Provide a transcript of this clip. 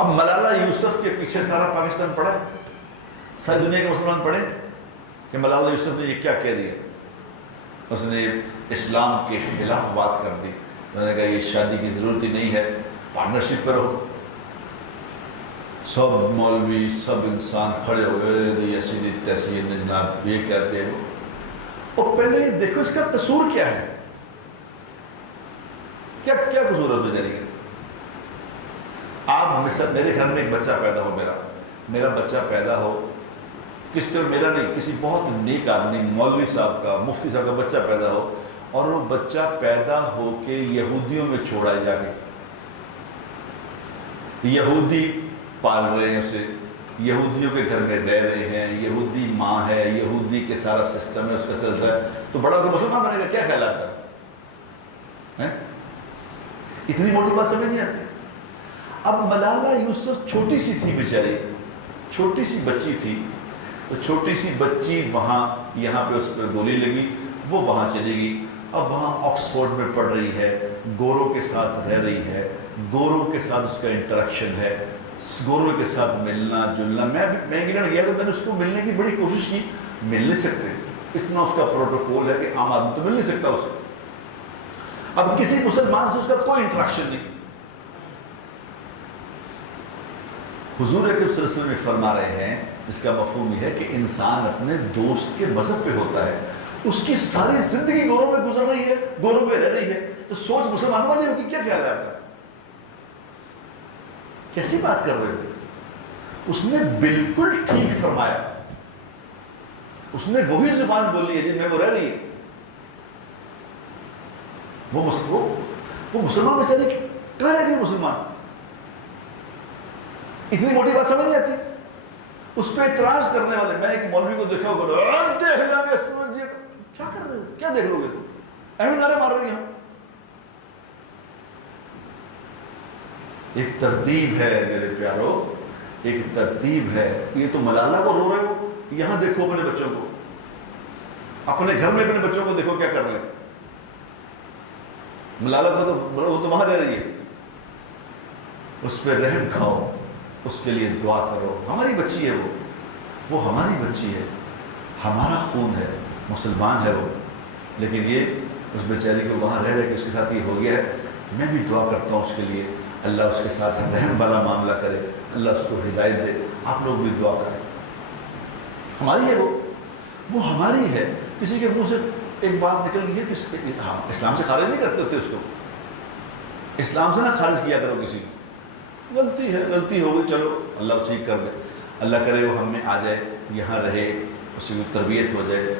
اب ملالہ یوسف کے پیچھے سارا پاکستان پڑا، ساری دنیا کے مسلمان پڑھے کہ ملالہ یوسف نے یہ کیا کہہ دیا، اس نے اسلام کے خلاف بات کر دی، میں نے کہا یہ شادی کی ضرورت ہی نہیں ہے، پارٹنرشپ پر ہو۔ سب مولوی سب انسان کھڑے ہوئے، یہ سیدھی تحصیل نے جناب یہ کہتے ہیں، اور پہلے یہ دیکھو اس کا قصور کیا ہے، کیا قصور ہے اس بیچارے کا۔ آپ میرے گھر میں ایک بچہ پیدا ہو، میرا بچہ پیدا ہو، کس طرح میرا نہیں، کسی بہت نیک آدمی مولوی صاحب کا مفتی صاحب کا بچہ پیدا ہو، اور وہ بچہ پیدا ہو کے یہودیوں میں چھوڑا جا کے، یہودی پال رہے ہیں اسے، یہودیوں کے گھر میں رہ رہے ہیں، یہودی ماں ہے، یہودی کے سارا سسٹم ہے، اس کا سلسلہ ہے، تو بڑا ہو کے مسلمان بنے گا، کیا خیال آپ کا؟ اتنی موٹی بات سمجھ نہیں آتی۔ اب ملالہ یوسف چھوٹی سی تھی بیچاری، چھوٹی سی بچی تھی، تو چھوٹی سی بچی وہاں یہاں پہ اس پر گولی لگی، وہ وہاں چلی گئی، اب وہاں آکسفورڈ میں پڑھ رہی ہے، گوروں کے ساتھ رہ رہی ہے، گوروں کے ساتھ اس کا انٹریکشن ہے، گوروں کے ساتھ ملنا جلنا۔ میں انگلینڈ گیا تو میں نے اس کو ملنے کی بڑی کوشش کی، مل نہیں سکتے، اتنا اس کا پروٹوکول ہے کہ عام آدمی تو مل نہیں سکتا اسے۔ اب کسی مسلمان سے اس کا کوئی انٹریکشن نہیں۔ حضور اکرم صلی اللہ علیہ وسلم نے فرما رہے ہیں، اس کا مفہوم یہ ہے کہ انسان اپنے دوست کے مذہب پہ ہوتا ہے، اس کی ساری زندگی گوروں میں گزر رہی ہے، گوروں میں رہ رہی ہے، تو سوچ مسلمانوں والی ہوگی۔ کیا خیال ہے آپ کا؟ کیسی بات کر رہے ہو؟ اس نے بالکل ٹھیک فرمایا، اس نے وہی زبان بولی ہے جن میں وہ رہ رہی ہے۔ وہ مسلمان بیچارے کہاں رہ گئے مسلمان؟ اتنی موٹی بات سمجھ نہیں آتی۔ اس پہ اعتراض کرنے والے، میں ایک مولوی کو دیکھا ہوگا، دیکھ لیں گے، کیا کر رہے ہو، کیا دیکھ لو گے تم، اہم نعرے مار رہے ہیں۔ یہاں ایک ترتیب ہے میرے پیارو، ایک ترتیب ہے۔ یہ تو ملالہ کو رو رہے ہو، یہاں دیکھو اپنے بچوں کو، اپنے گھر میں اپنے بچوں کو دیکھو کیا کر رہے ہیں۔ ملالہ کو تو وہ تو وہاں رہ رہی ہے، اس پہ رحم کھاؤ، اس کے لیے دعا کرو۔ ہماری بچی ہے وہ ہماری بچی ہے، ہمارا خون ہے، مسلمان ہے وہ، لیکن یہ اس بیچاری کو وہاں رہ کے اس کے ساتھ یہ ہو گیا ہے۔ میں بھی دعا کرتا ہوں اس کے لیے، اللہ اس کے ساتھ رحم والا معاملہ کرے، اللہ اس کو ہدایت دے۔ آپ لوگ بھی دعا کریں، ہماری ہے وہ ہماری ہے۔ کسی کے منہ سے ایک بات نکل گئی ہے کہ ہاں اسلام سے خارج نہیں کرتے ہوتے، اس کو اسلام سے نہ خارج کیا کرو کسی کو۔ غلطی ہے، غلطی ہو گئی، چلو اللہ ٹھیک کر دے، اللہ کرے وہ ہم میں آ جائے، یہاں رہے، اس کی تربیت ہو جائے۔